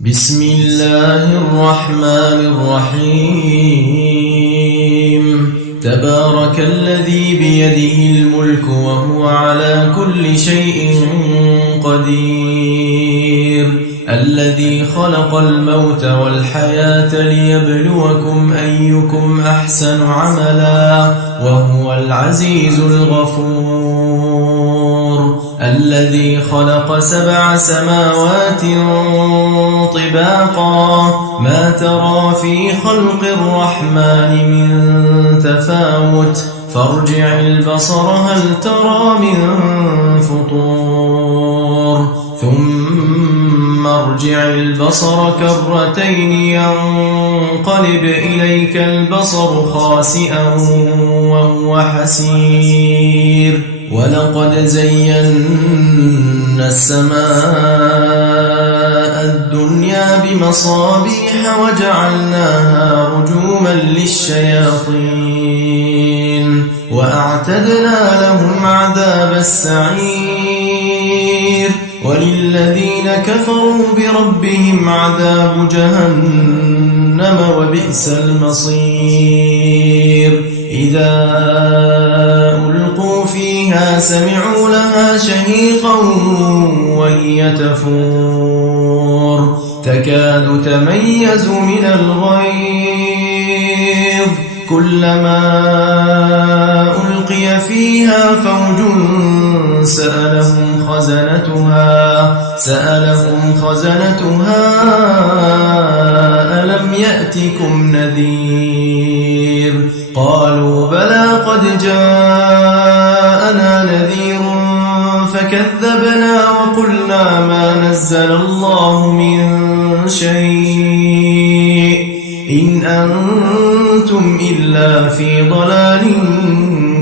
بسم الله الرحمن الرحيم تبارك الذي بيده الملك وهو على كل شيء قدير الذي خلق الموت والحياة ليبلوكم أيكم أحسن عملا وهو العزيز الغفور الذي خلق 7 سماوات طباقا ما ترى في خلق الرحمن من تفاوت فارجع البصر هل ترى من فطور ثم ارجع البصر كرتين ينقلب إليك البصر خاسئا وهو حسير ولقد زينا السماء الدنيا بمصابيح وجعلناها رجوما للشياطين وأعتدنا لهم عذاب السعير وللذين كفروا بربهم عذاب جهنم وبئس المصير إذا ألقوا فيها سمعوا لها شهيقا وهي تفور تكاد تميز من الغيظ كلما ألقي فيها فوج سألهم خزنتها ألم يأتكم نذير قالوا بلى قد جاءنا نذير فكذبنا وقلنا ما نزل الله من شيء إن أنتم إلا في ضلال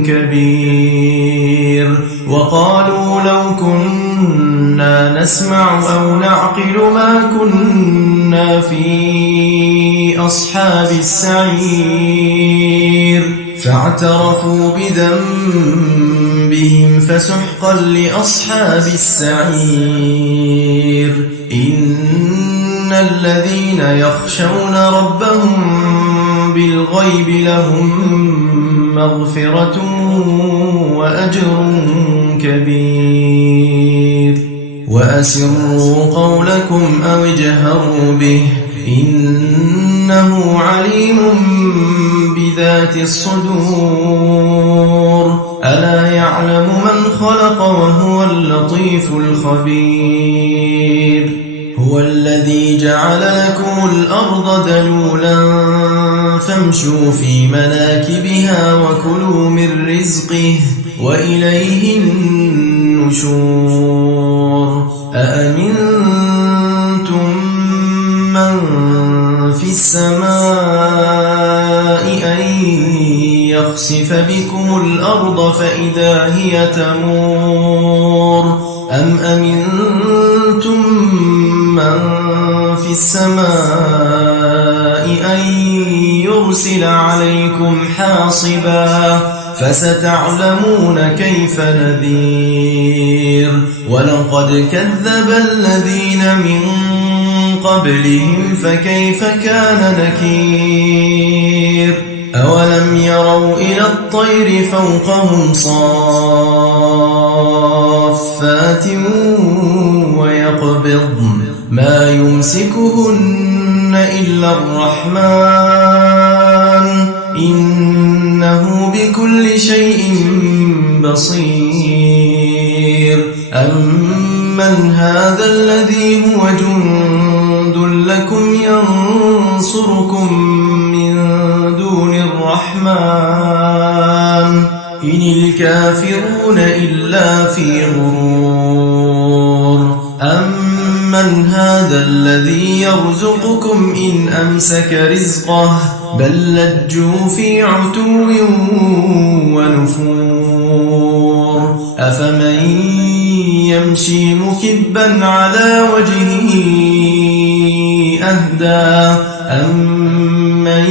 كبير وقالوا لو كنا نسمع أو نعقل ما كنا في أصحاب السعير فاعترفوا بذنبهم فسحقا لأصحاب السعير إن الذين يخشون ربهم بالغيب لهم مغفرة وأجر كبير وأسروا قولكم أو اجهروا به إنه عليم بذات الصدور ألا يعلم من خلق وهو اللطيف الخبير هو الذي جعل لكم الأرض ذلولا فامشوا في مناكبها وكلوا من رزقه وإليه النشور أأمنتم من في السماء أن يخسف بكم الأرض فإذا هي تمور أم أمنتم من في السماء أن يرسل عليكم حاصبا فستعلمون كيف نذير ولقد كذب الذين من قبلهم فكيف كان نكير أولم يروا إلى الطير فوقهم صافات ويقبضن ما يمسكهن إلا الرحمن إنه بكل شيء بصير أمن هذا الذي هو جند لكم ينصركم من دون الرحمن إن الكافرون إلا في غرور أمن هذا الذي يرزقكم إن أمسك رزقه بل لجوا في عتو ونفور أفمن يمشي مكبا على وجهه أهدى أمن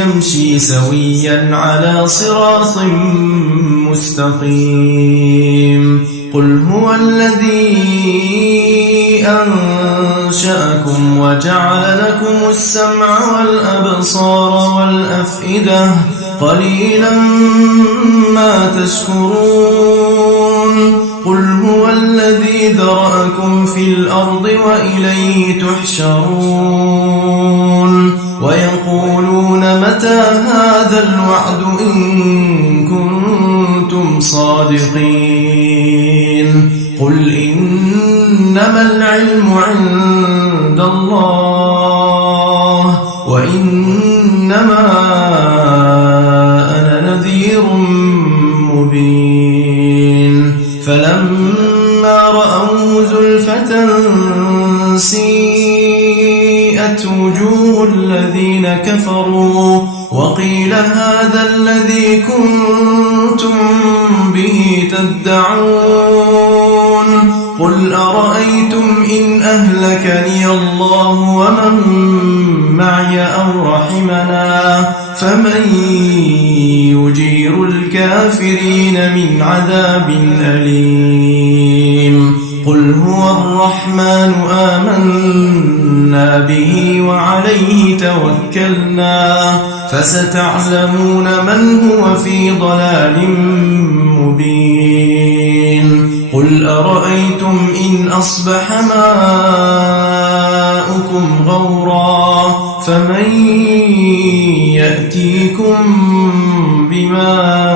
يمشي سويا على صراط مستقيم قل هو الذي أنزل أنشأكم وجعل لكم السمع والأبصار والأفئدة قليلا ما تشكرون قل هو الذي ذرأكم في الأرض وإليه تحشرون ويقولون متى هذا الوعد إن كنتم صادقين قل إنما العلم عند الله وإنما أنا نذير مبين فلما رأوه زلفة سيئت وجوه الذين كفروا وقيل هذا الذي كنتم به تدعون قل أرأيتم إن أهلكني الله ومن معي أو رحمنا فمن يجير الكافرين من عذاب أليم قل هو الرحمن آمنا به وعليه توكلنا فستعلمون من هو في ضلال مبين قل أرأيتم إن أصبح ماؤكم غورا فمن يأتيكم بماء